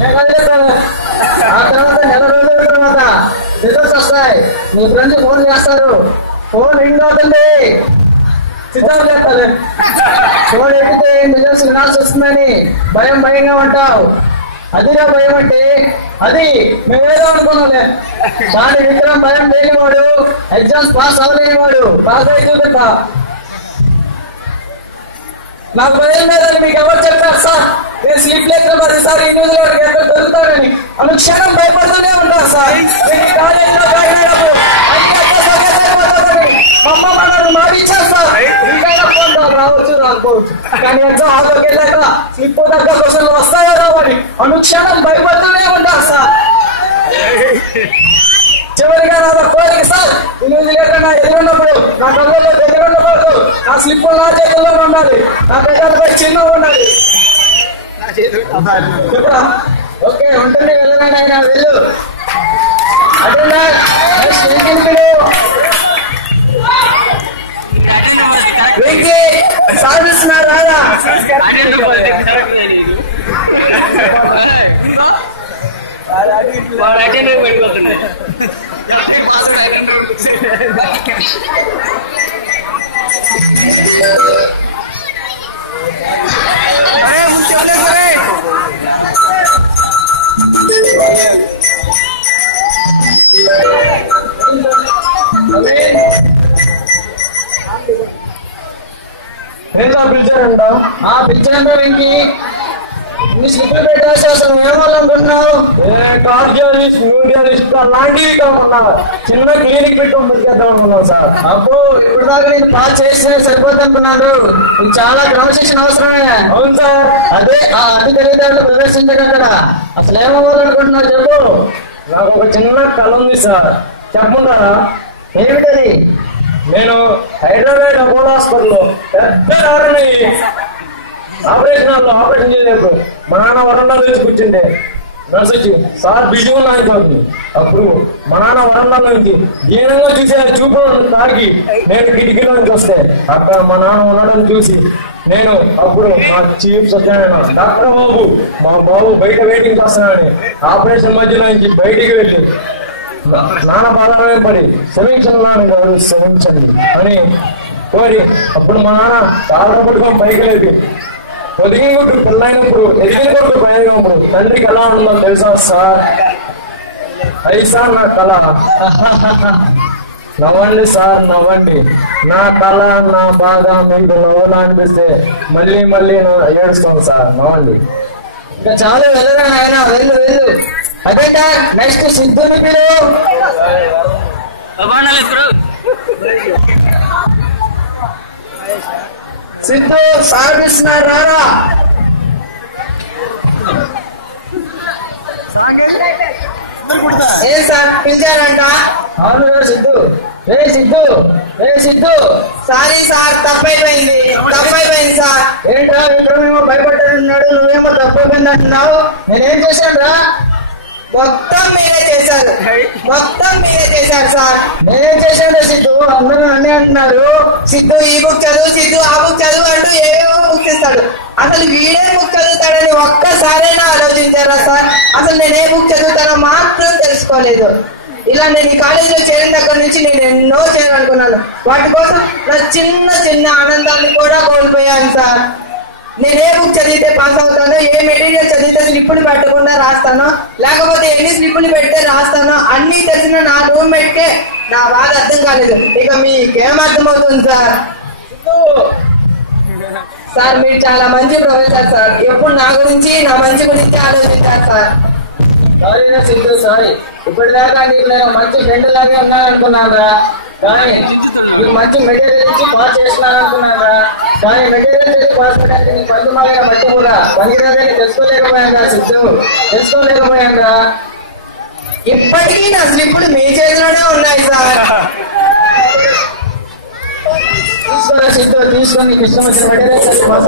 ఆ తర్వాత నెల రోజుల తర్వాత రిజల్ట్స్ వస్తాయి. మీ ఫ్రెండ్స్ ఫోన్ చేస్తారు, ఫోన్ రింగ్ అవుతుంది, సిద్ధాలు చేస్తారు. ఫోన్ ఎక్కితే రిజల్ట్స్ వినాల్సి వస్తుందని భయంగా ఉంటావు. అదిగా భయం అంటే అది మేమేదో అనుకున్నాంలే. దాని విగ్రహం భయం లేనివాడు, ఎగ్జామ్స్ పాస్ అవ్వలేనివాడు పాస్ అయి చూపిస్తా. నాకు భయం లేదని మీకు ఎవరు చెప్పారు సార్? నేను స్లీప్ లేక ప్రతిసారి ఇండివిజువల్ వాడికి ఎక్కడ దొరుకుతానని అనుక్షణం భయపడుతూనే ఉంటాను సార్. మీకు కాలేజీలో అమ్మ మనల్ని మాటిచ్చారు సార్. ఇంకైనా ఫోన్ రావచ్చు రాకపోవచ్చు, కానీ ఎగ్జామ్ హాల్లోకి వెళ్ళాక స్లిప్ దగ్గర క్వశ్చన్లు వస్తాయో రావని అనుక్షణం భయపడుతూనే ఉంటారు సార్. చివరిగా నా కోరిక సార్, ఇండివిజువల్ నా ఎదురున్నప్పుడు నా కళ్ళలో దగ్గర ఉండకూడదు, నా స్లిప్ నా చేతుల్లో ఉండాలి, నా పెద్దలపై చిన్న ఉండాలి. ఓకే ఉంటుంది, వెళ్ళనండి ఆయన వెళ్ళు. సాధిస్తున్నారు రాదా? పిలిచారంట. పిలిచారంటే ఇంకి నీ స్లిప్లు పెట్టేసి అసలు ఏమాలనుకుంటున్నావు? కార్డియాలజిస్ట్, న్యూరియాలజిస్ట్ అలాంటివి కాకుండా చిన్న క్లినిక్ పెట్టుకొని చేద్దాం అనుకున్నావు సార్. అబ్బో ఇప్పుడు దాకా నేను పాస్ చేస్తే సరిపోతుంది అనుకున్నాను. నీకు చాలా క్రమశిక్షణ అవసరమే. అవును సార్, అదే ఆ అతి తెలివితేటలు ప్రదర్శించగల అసలు ఏమవ్వాలనుకుంటున్నావు చెప్పు. నాకు ఒక చిన్న కళ ఉంది సార్, చెప్పమంటారా? ఏమిటది? నేను హైదరాబాద్ అపోలో హాస్పిటల్లో పెద్ద ఆపరేషన్ చేయలేప్పుడు మా నాన్న వరండాలో వేసి కూర్చుంటే నర్సు వచ్చి సార్ బిజీ ఉన్నా అయిపోతుంది. అప్పుడు మా నాన్న వరండాలో నుంచి దీనంగా చూసి ఆ చూపు తాకి నేను కిటికీలోకి వస్తే అక్కడ మా నాన్న ఉండడం చూసి నేను అప్పుడు మా చీఫ్ సత్యనారాయణ డాక్టర్ బాబు, మా బాబు బయట వెయిటింగ్ చేస్తున్నానని ఆపరేషన్ మధ్యలో నుంచి బయటికి వెళ్ళి నాన్న బాధమే పడి క్షమించండి నాన్న గారు క్షమించండి అని కోరి అప్పుడు మా నాన్న చాలా పట్టుకొని పైకి లేపి ఒదిగి కొట్టు పెళ్ళైనప్పుడు ఎదిగిన కొట్టు పోయినప్పుడు తండ్రికి ఎలా ఉందో తెలుసా సార్? అది సార్ నా కళ. నవ్వండి సార్ నవ్వండి. నా కళ నా బాధ మీకు నవ్వులా అనిపిస్తే మళ్ళీ ఏడుస్తాను సార్. నవ్వండి. ఇంకా చాలా వెళ్ళరా ఆయన, వెళ్ళు. అదే నెక్స్ట్ సిద్ధుని పిలు. సిద్ధు సాగిస్తున్నారు రారా? ఏం సార్ పిలిచారంట? అవును సిద్ధు. సిద్ధు సారీ సార్, తప్పైపోయింది సార్. ఏంట్రా విక్రమేమో భయపడ్డాడు, నువ్వేమో తప్పైపోయింది అంటున్నావు. నేనేం చేశాను రా? మొత్తం మీరే చేశారు సార్. నేనేం చేశాను సిద్ధు? అందరూ అన్నీ అంటున్నారు, సిద్ధు ఈ బుక్ చదువు, సిద్ధు ఆ బుక్ చదువు అంటూ ఏవేవో బుక్ ఇస్తాడు. అసలు వీడే బుక్ చదువుతాడని ఒక్కసారైనా ఆలోచించారా సార్? అసలు నేను ఏ బుక్ చదువుతానో మాత్రం తెలుసుకోలేదు. ఇలా నేను ఈ కాలేజీలో చేరిన దగ్గర నుంచి నేను ఎన్నో చేయాలనుకున్నాను. వాటి కోసం నా చిన్న ఆనందాన్ని కూడా కోల్పోయాను సార్. నేను ఏ బుక్ చదివితే పాస్ అవుతానో, ఏ మెటీరియల్ చదివితే స్లిప్పులు పెట్టకుండా రాస్తానో, లేకపోతే ఎన్ని స్లిప్పులు పెడితే రాస్తానో అన్ని తెలిసిన నా రూమ్మేట్కే నా బాధ అర్థం కాలేదు. ఇక మీకేం అర్థమవుతుంది సార్? సార్ మీరు చాలా మంచి ప్రొఫెసర్ సార్. ఎప్పుడు నా గురించి నా మంచి గురించి ఆలోచించారు సార్. సారీనా సిద్ధు, సారీ. ఇప్పటిదాకా నీకు నేను మంచి ఫ్రెండ్ లాగే ఉన్నాననుకున్నారా, కానీ నీకు మంచి మెటీరియల్ ఇచ్చి పాస్ చేస్తున్నాను అనుకున్నారా, కానీ మెటీరియల్ ఇచ్చి పాస్ చేయడానికి నీకు మంచి మాదిన మధ్య కూడా పనికిరాదని తెలుసుకోలేకపోయాగా. ఇప్పటికీ నా స్లిప్పులు మీ చేతిలోనే ఉన్నాయి సార్. తీసుకోరా సిద్ధు, తీసుకొని నీకు ఇష్టం వచ్చిన మెటీరియల్ చదివి పాస్